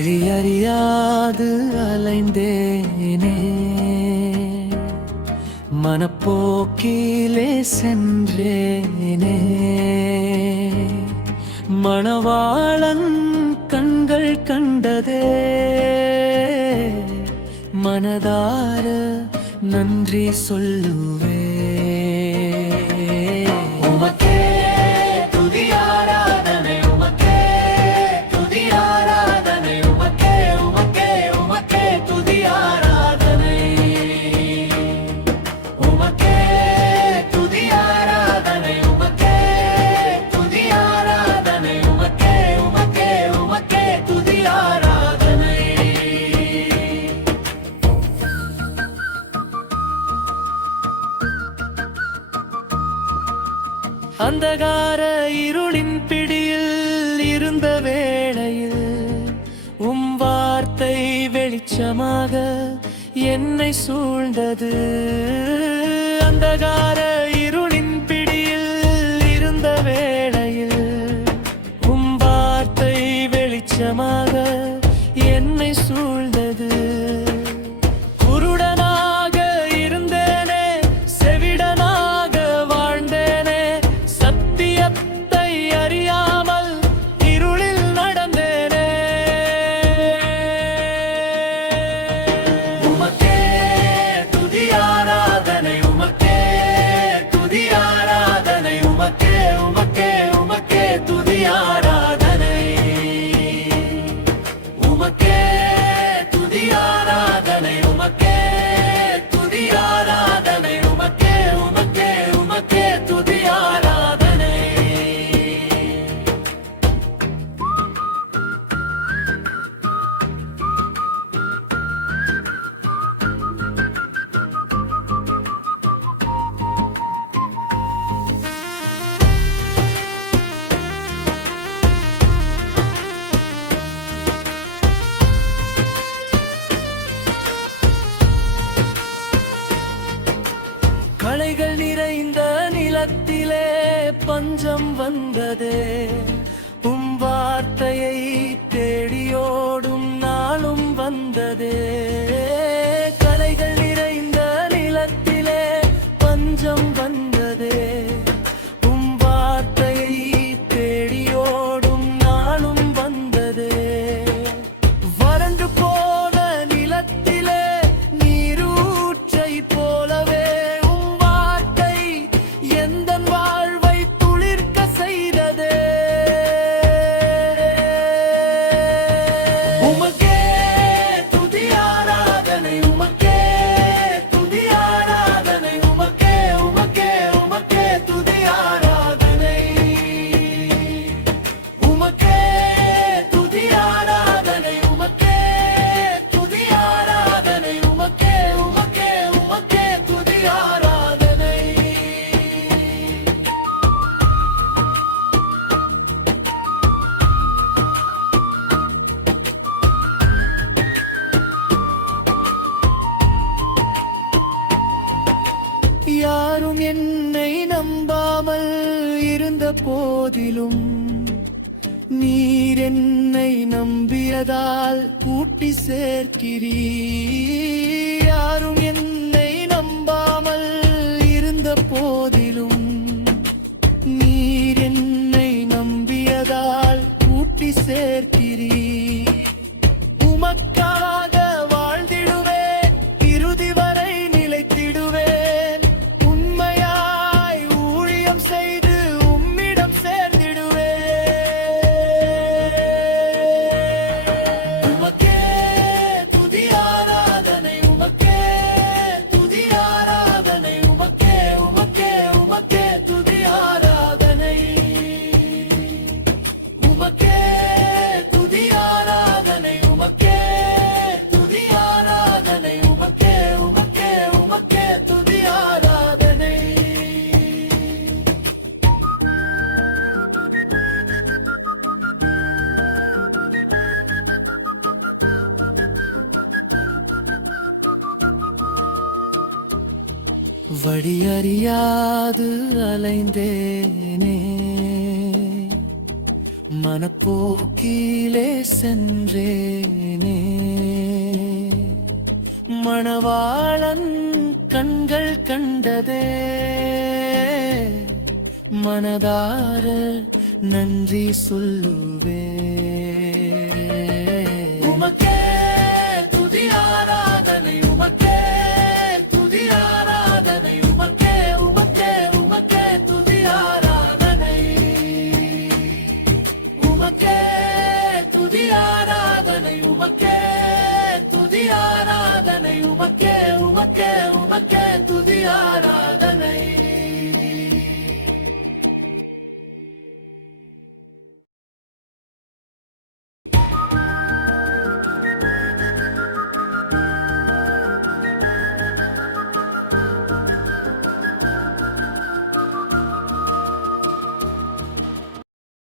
வழியறியாது அலைந்தேனே, மனப்போக்கிலே சென்றேனே. மணவாளன் கண்கள் கண்டதே, மனதார நன்றி சொல்லுவே. உமக்கே துதி ஆராதனை, உமக்கே துதி ஆராதனை, உமக்கே உமக்கே உமக்கே துதி ஆராதனை. உமக்கே துதி ஆராதனை, உமக்கே துதி ஆராதனை, உமக்கே உமக்கே உமக்கே துதி ஆராதனை. அந்தகார இருளின் பிடியில் இருந்த வேளையில் வார்த்தை வெளிச்சமாக என்னை சூழ்ந்தது. அந்தகார இருளின் பிடியில் இருந்த வேளையில் வார்த்தை வெளிச்சமாக என்னை சூழ்ந்தது. குருடனாக இருந்தேனே, செவிடனாக வாழ்ந்தேனே, சத்தியத்தை அறியாமல் இருளில் நடந்தேனே. உமக்கே துதி ஆராதனை, உமக்கே துதி ஆராதனை, உமக்கே உமக்கே உமக்கே துதி ஆராதனை. உமக்கே துதி ஆராதனை, உமக்கே துதி ஆராதனை, உமக்கே உமக்கே உமக்கே துதி ஆராதனை. களைகள் நிறைந்த நிலத்திலே பஞ்சம் வந்ததே, வார்த்தையை தேடியோடும் நாளும் வந்ததே. களைகள் நிறைந்த நிலத்திலே பஞ்சம் வந்ததே, வார்த்தையை தேடியோடும் நாளும் வந்ததே. வறண்டு போன நிலத்திலே நீரூற்றை போலவே யாரும் என்னை நம்பாமல் இருந்த போதிலும் நீர் என்னை நம்பியதால் கூட்டி சேர்க்கிறீர். யாரும் என்னை நம்பாமல் இருந்த போதிலும் நீர் என்னை நம்பியதால் கூட்டி சேர்க்கிறீர். உமக்காக வாழ்ந்திடுவேன், இறுதி வரை நிலைத்திடுவேன். உண்மையாய் ஊழியம் செய்து உம்மிடம் சேர்ந்திடுவேன். உமக்கே துதி ஆராதனை, உமக்கே துதி ஆராதனை, உமக்கே உமக்கே உமக்கே துதி ஆராதனை. உமக்கே துதி ஆராதனை, உமக்கே துதி ஆராதனை, உமக்கே உமக்கே உமக்கே துதி ஆராதனை. வழியறியாது அலைந்தேனே, மனப்போக்கிலே சென்றேனே மணவாளன் கண்கள் கண்டதே மனதார நன்றி சொல்லுவே உமக்கே துதி ஆராதனை உமக்கே துதி ஆராதனை உமக்கே உமக்கே உமக்கே துதி ஆராதனை உமக்கே துதி ஆராதனை உமக்கே துதி ஆராதனை உமக்கே உமக்கே உமக்கே துதி ஆராதனை